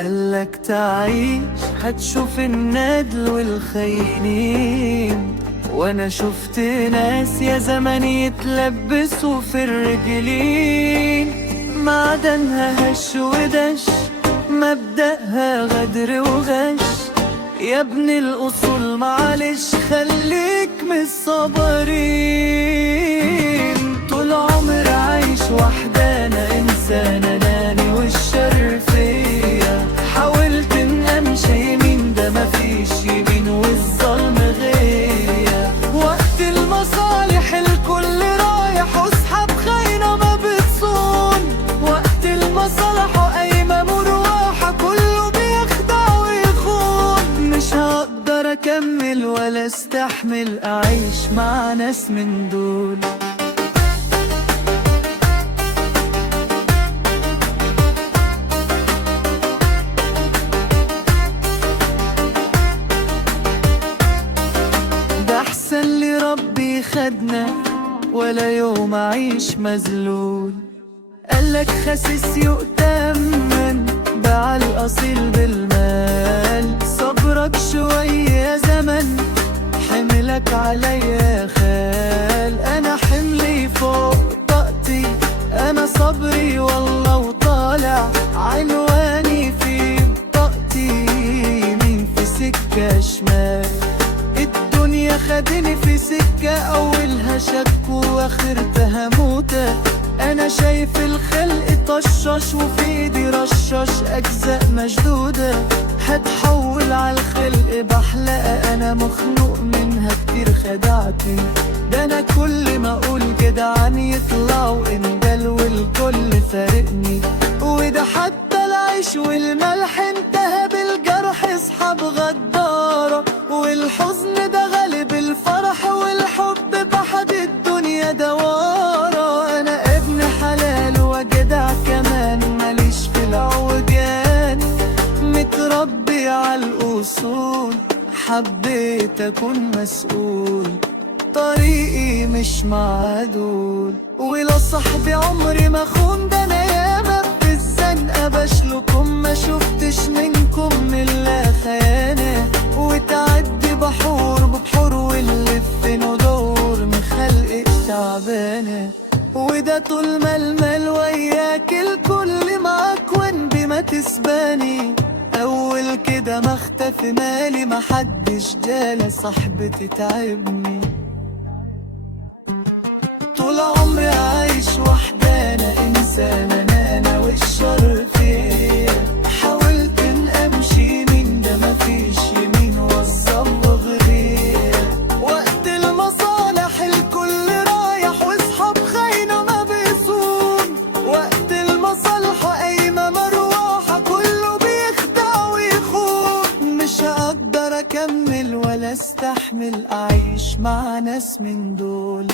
قالك تعيش هتشوف الندل والخاينين، وانا شفت ناس يا زمان يتلبسوا في الرجلين. معدنها هش ودش، مبدأها غدر وغش. يا ابن الأصول معلش خليك من الصابرين. طول عمر عايش وحدانا، إنسان أناني والشر فيا. حاولت إن أمشي يمين، ده مفيش يمين والظلم غيا. وقت المصالح الكل رايح، وأصحاب خاينة ما بتصون. وقت المصالح قايمة مروحة، كله بيخدع ويخون. مش هقدر أكمل ولا استحمل أعيش مع ناس من دول. ده أحسن لي ربي خدنا، ولا يوم أعيش مذلول. قالك خسيس يؤتمن، باع الأصيل بالمال. صبرك شوية يا زمن، حملك عليا خال. أنا حملي فوق طاقتي، أنا صبري والله وطالع. عنواني في بطاقتي، يمين في سكة شمال. الدنيا خدني في سكة، أولها شك وآخرتها موتة. أنا شايف الخلق طشاش، وفي ايدي رشاش أجزاء مشدودة. هتحول عالخلق بحلقة، أنا مخنوق منها كتير خدعتني. ده أنا كل ما أقول جدعان يطلعوا إندل، والكل فارقني. وده حتى العيش والملح انتهى بالجرح. اصحاب غدارة، والحزن ده غالب الفرح. والحب بحد الدنيا دوارة. أنا ابن حلال وجدع كمان، ماليش في العوجان. متربي عالأصول، حبيت أكون مسؤول. طريقي مش معدول، ولا صاحبي عمري ما خون. ده أنا ياما في الزنقة بشلكم، ما شفتش منكم إلا خيانة. وتعدي بحور ببحور، واللي في ندور مخلق تعبانة. وده طول ما المال وياك، الكل معاك وين بما تسباني. أول كده ما اختفي مالي، محدش جالي صاحبتي تعبني. طول عمري عايش وحدانا، إنسان أنا والشر فيا. حاولت إن أمشي يمين، ده مفيش يمين والظلم غير. وقت المصالح الكل رايح، وأصحاب خاينة ما بيصون. وقت المصالح قايمة مروحة، كله بيخدع ويخون. مش هقدر أكمل ولا استحمل أعيش مع ناس من دول.